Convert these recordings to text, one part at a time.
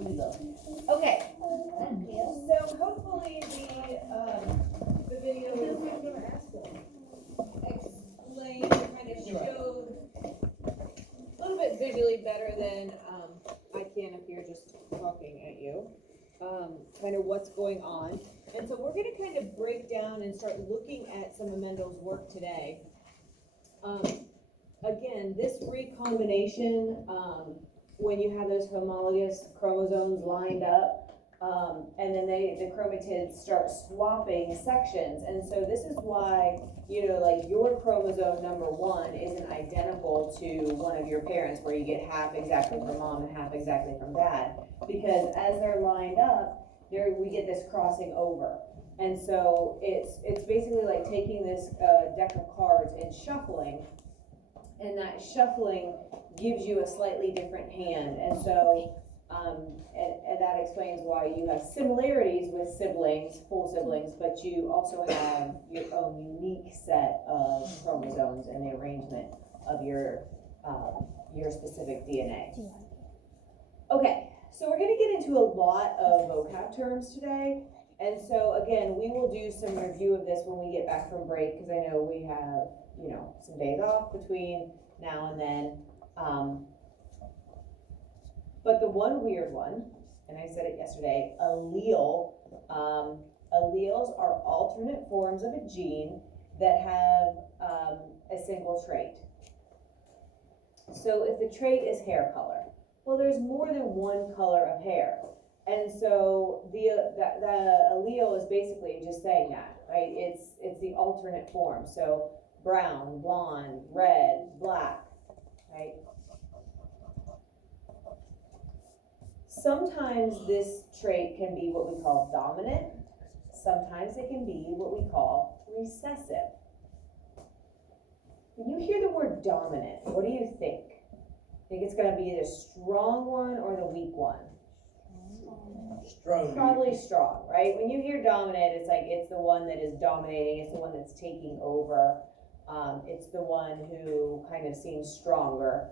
Okay. So hopefully the video explained, kind of showed a little bit visually better than I can if you're just talking at you. Kind of what's going on. And so we're going to kind of break down and start looking at some of Mendel's work today. Again, this recombination, when you have those homologous chromosomes lined up, and then the chromatids start swapping sections. And so this is why, like your chromosome number 1 isn't identical to one of your parents, where you get half exactly from mom and half exactly from dad. Because as they're lined up, we get this crossing over. And so it's basically like taking this deck of cards and shuffling, and that shuffling gives you a slightly different hand. And so and that explains why you have similarities with siblings, full siblings, but you also have your own unique set of chromosomes and the arrangement of your specific DNA. Okay, so we're going to get into a lot of vocab terms today. And so again, we will do some review of this when we get back from break, because I know we have, some days off between now and then. But the one weird one, and I said it yesterday, allele. Alleles are alternate forms of a gene that have a single trait. So if the trait is hair color, well, there's more than one color of hair. And so the allele is basically just saying that, right? It's the alternate form. So brown, blonde, red, black, right? Sometimes this trait can be what we call dominant. Sometimes it can be what we call recessive. When you hear the word dominant, what do you think? Think it's going to be the strong one or the weak one? Strong. Probably strong, right? When you hear dominant, it's like it's the one that is dominating, it's the one that's taking over, it's the one who kind of seems stronger.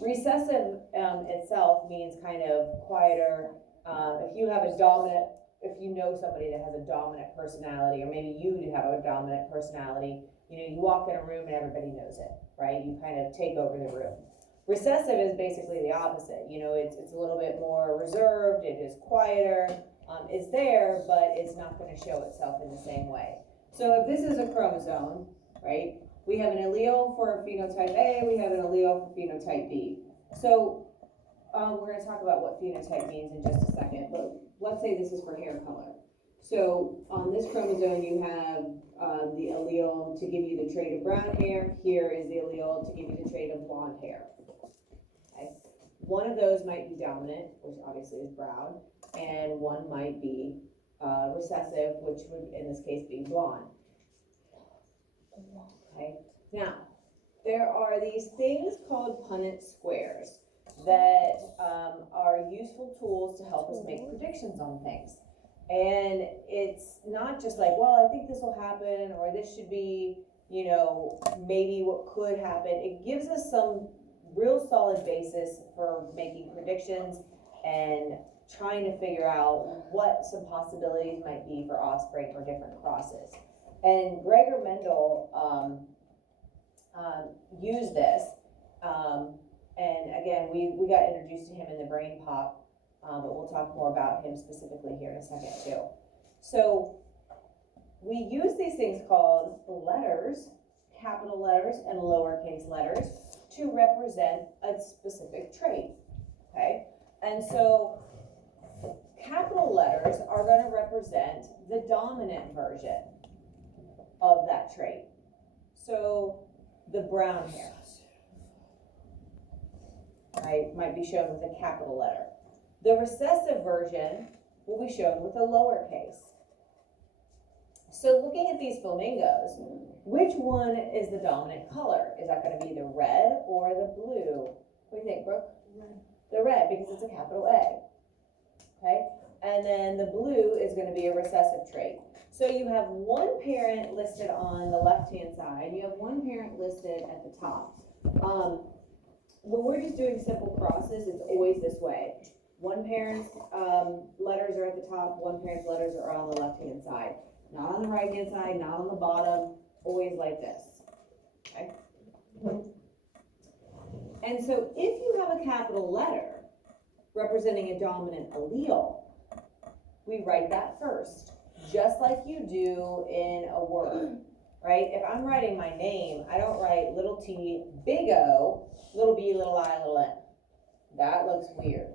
Recessive itself means kind of quieter. If you have if you know somebody that has a dominant personality, or maybe you have a dominant personality, you walk in a room and everybody knows it, right? You kind of take over the room. Recessive is basically the opposite. It's a little bit more reserved, it is quieter, it's there, but it's not going to show itself in the same way. So if this is a chromosome, right, we have an allele for phenotype A, we have an allele for phenotype B. So we're going to talk about what phenotype means in just a second, but let's say this is for hair color. So on this chromosome you have the allele to give you the trait of brown hair. Here is the allele to give you the trait of blonde hair. Okay. One of those might be dominant, which obviously is brown, and one might be recessive, which would in this case be blonde. Okay. Now, there are these things called Punnett squares that are useful tools to help us make predictions on things. And it's not just like, well, I think this will happen, or this should be, maybe what could happen. It gives us some real solid basis for making predictions and trying to figure out what some possibilities might be for offspring or different crosses. And Gregor Mendel used this, and again, we got introduced to him in the Brain Pop, but we'll talk more about him specifically here in a second too. So we use these things called letters, capital letters and lowercase letters, to represent a specific trait, okay? And so capital letters are going to represent the dominant version of that trait. So the brown hair, right, might be shown with a capital letter. The recessive version will be shown with a lowercase. So looking at these flamingos, which one is the dominant color? Is that going to be the red or the blue? What do you think, Brooke? Red. The red, because it's a capital A. Okay? And then the blue is going to be a recessive trait. So you have one parent listed on the left-hand side. You have one parent listed at the top. When we're just doing simple crosses, it's always this way. one parent's, letters are at the top, one parent's letters are on the left-hand side. Not on the right-hand side, not on the bottom, always like this, okay? And so if you have a capital letter representing a dominant allele, we write that first, just like you do in a word, right? If I'm writing my name, I don't write little t, big O, little b, little I, little n. That looks weird.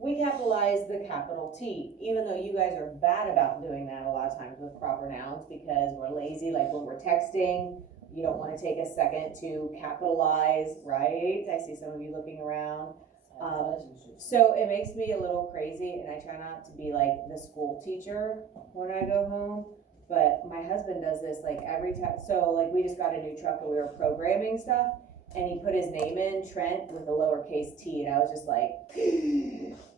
We capitalize the capital T, even though you guys are bad about doing that a lot of times with proper nouns because we're lazy, like when we're texting, you don't want to take a second to capitalize, right? I see some of you looking around. So it makes me a little crazy, and I try not to be like the school teacher when I go home, but my husband does this like every time. So like we just got a new truck and we were programming stuff, and he put his name in, Trent, with a lowercase t, and I was just like,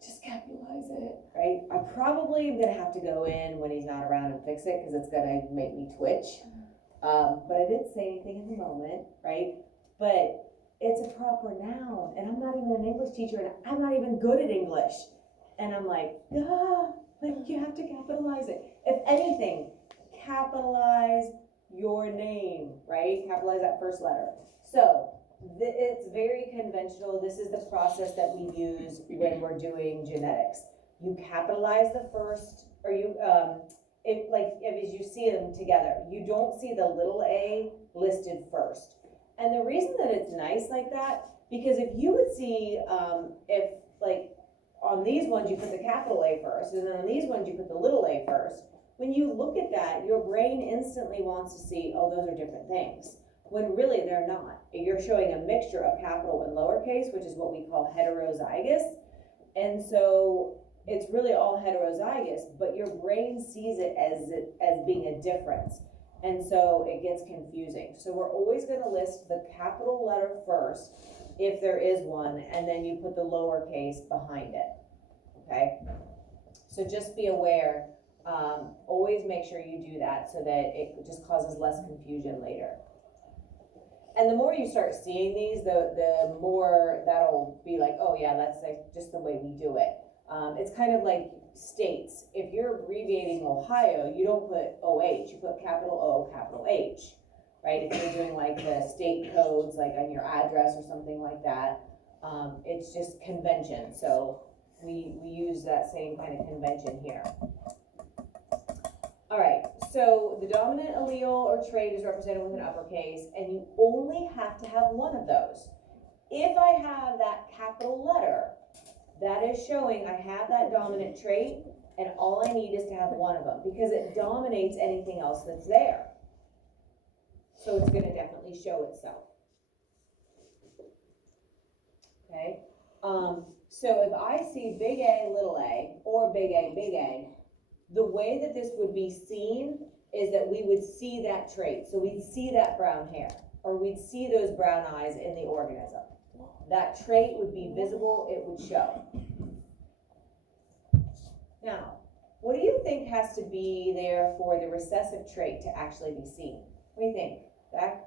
just capitalize it, right? I probably am gonna have to go in when he's not around and fix it, because it's gonna make me twitch. But I didn't say anything in the moment, right? But it's a proper noun, and I'm not even an English teacher, and I'm not even good at English. And I'm like, like you have to capitalize it. If anything, capitalize your name, right? Capitalize that first letter. So it's very conventional. This is the process that we use when we're doing genetics. You capitalize the first, or you, as you see them together, you don't see the little a listed first. And the reason that it's nice like that, because if you would see, if like on these ones you put the capital A first, and then on these ones you put the little a first, when you look at that, your brain instantly wants to see, oh, those are different things. When really they're not. You're showing a mixture of capital and lowercase, which is what we call heterozygous. And so it's really all heterozygous, but your brain sees it as being a difference. And so it gets confusing. So we're always going to list the capital letter first, if there is one, and then you put the lowercase behind it, okay? So just be aware, always make sure you do that so that it just causes less confusion later. And the more you start seeing these, the more that'll be like, oh yeah, that's like just the way we do it. It's kind of like states. If you're abbreviating Ohio, you don't put OH, you put capital O, capital H, right? If you're doing like the state codes, like on your address or something like that, it's just convention. So we use that same kind of convention here. All right, so the dominant allele or trait is represented with an uppercase, and you only have to have one of those. If I have that capital letter, that is showing I have that dominant trait, and all I need is to have one of them, because it dominates anything else that's there. So it's going to definitely show itself. Okay, so if I see big A, little a, or big A, the way that this would be seen is that we would see that trait. So we'd see that brown hair, or we'd see those brown eyes in the organism. That trait would be visible, it would show. Now, what do you think has to be there for the recessive trait to actually be seen? What do you think, Zach?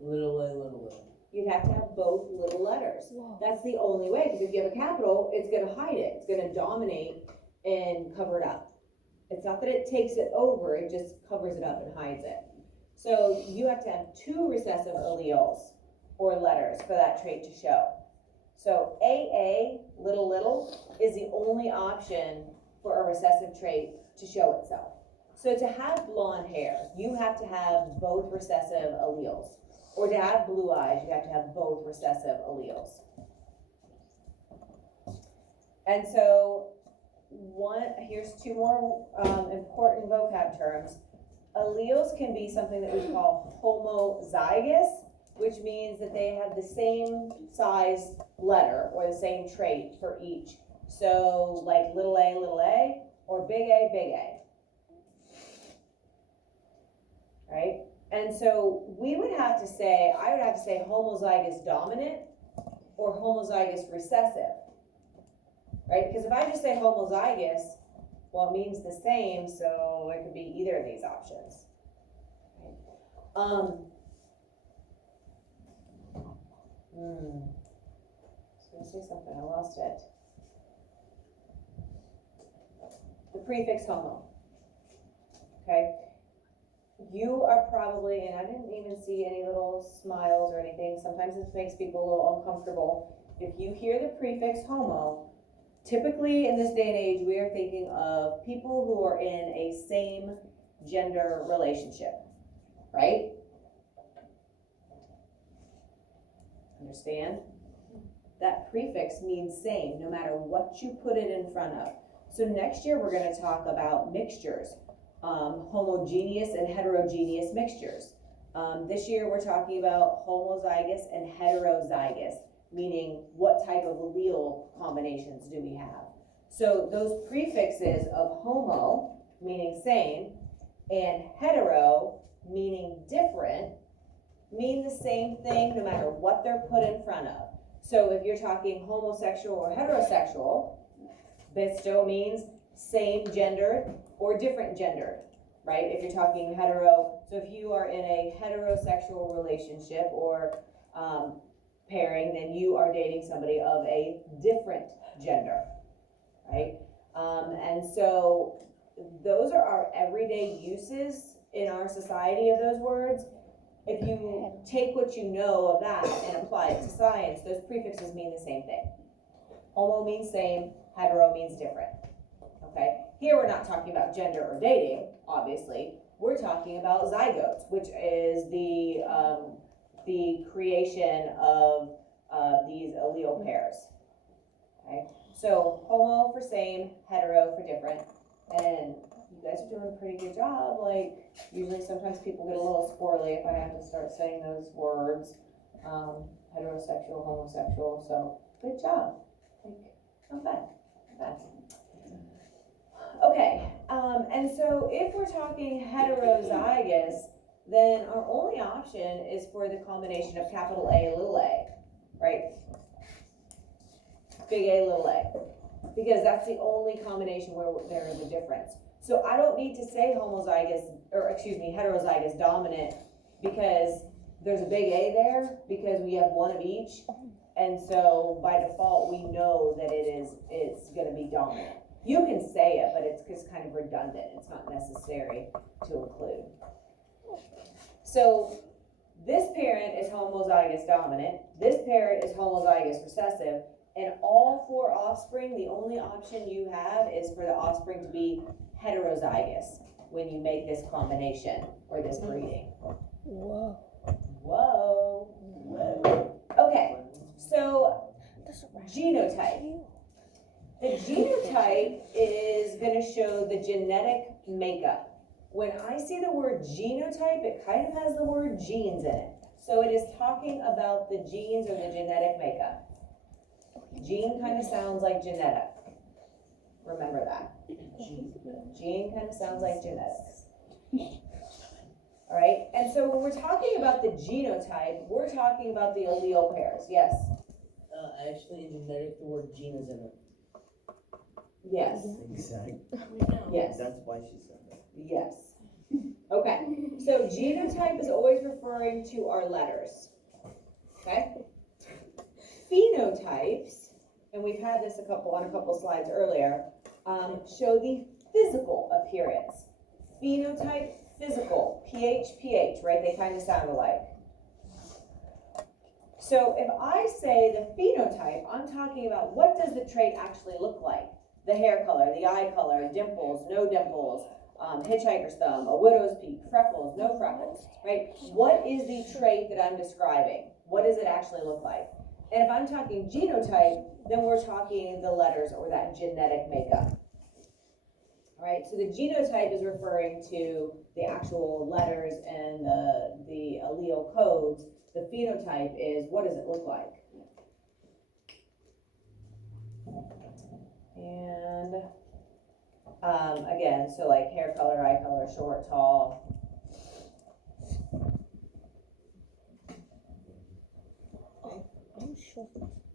Little a, little a. You'd have to have both little letters. That's the only way, because if you have a capital, it's going to hide it. It's going to dominate and cover it up. It's not that it takes it over, it just covers it up and hides it. So you have to have two recessive alleles or letters for that trait to show. So AA, little, is the only option for a recessive trait to show itself. So to have blonde hair, you have to have both recessive alleles. Or to have blue eyes, you have to have both recessive alleles. And so here's two more important vocab terms. Alleles can be something that we call homozygous, which means that they have the same size letter or the same trait for each. So like little a, or big A. Right? And so we would have to say, I would have to say homozygous dominant or homozygous recessive. Right? Because if I just say homozygous, well, it means the same, so it could be either of these options. Right? I was going to say something, I lost it. prefix homo. Okay? You are probably, and I didn't even see any little smiles or anything, sometimes this makes people a little uncomfortable. If you hear the prefix homo, typically in this day and age, we are thinking of people who are in a same gender relationship, right? Understand? That prefix means same, no matter what you put it in front of. So next year, we're gonna talk about mixtures, homogeneous and heterogeneous mixtures. This year, we're talking about homozygous and heterozygous, meaning what type of allele combinations do we have. So those prefixes of homo, meaning same, and hetero, meaning different, mean the same thing no matter what they're put in front of. So if you're talking homosexual or heterosexual, bisto means same gender or different gender, right? If you're talking hetero, so if you are in a heterosexual relationship or pairing, then you are dating somebody of a different gender, right? And so those are our everyday uses in our society of those words. If you take what you know of that and apply it to science, those prefixes mean the same thing. Homo means same, hetero means different, okay? Here we're not talking about gender or dating, obviously. We're talking about zygotes, which is the creation of these allele pairs, okay? So homo for same, hetero for different, and you guys are doing a pretty good job. Like, usually sometimes people get a little squirrely if I have to start saying those words, heterosexual, homosexual, so good job. Like, not bad, not bad. Okay, and so if we're talking heterozygous, then our only option is for the combination of capital A, little a, right? Big A, little a, because that's the only combination where there is a difference. So I don't need to say heterozygous dominant because there's a big A there because we have one of each. And so by default, we know that it's gonna be dominant. You can say it, but it's just kind of redundant. It's not necessary to include. So this parent is homozygous dominant. This parent is homozygous recessive. And all four offspring, the only option you have is for the offspring to be heterozygous when you make this combination or this breeding. Whoa. Whoa. Whoa. Okay, so genotype. The genotype is going to show the genetic makeup. When I see the word genotype, it kind of has the word genes in it. So it is talking about the genes or the genetic makeup. Gene kind of sounds like genetic. Remember that. Gene kind of sounds like genetics. All right, and so when we're talking about the genotype, we're talking about the allele pairs. Yes? Actually, in genetic, the word gene is in it. Yes. Exactly. Yes. That's why she said that. Yes. Okay, so genotype is always referring to our letters. Okay? Phenotypes, and we've had this on a couple slides earlier, show the physical appearance. Phenotype, physical, PH, right? They kind of sound alike. So if I say the phenotype, I'm talking about what does the trait actually look like? The hair color, the eye color, dimples, no dimples, hitchhiker's thumb, a widow's peak, freckles, no freckles, right? What is the trait that I'm describing? What does it actually look like? And if I'm talking genotype, then we're talking the letters or that genetic makeup. All right, so the genotype is referring to the actual letters and the allele codes. The phenotype is what does it look like? And again, so like hair color, eye color, short, tall.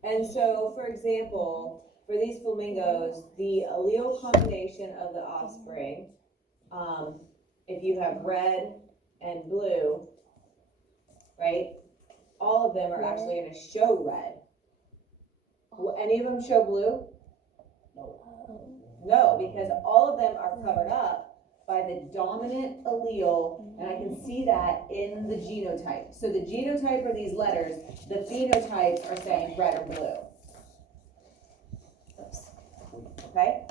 And so, for example, for these flamingos, the allele combination of the offspring, if you have red and blue, right, all of them are actually going to show red. Will any of them show blue? No. No, because all of them are covered up by the dominant allele, and I can see that in the genotype. So the genotype are these letters, the phenotypes are saying red or blue. Okay?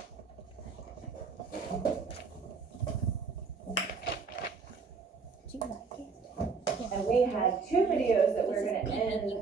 Do you like it? And we had 2 videos that we're gonna end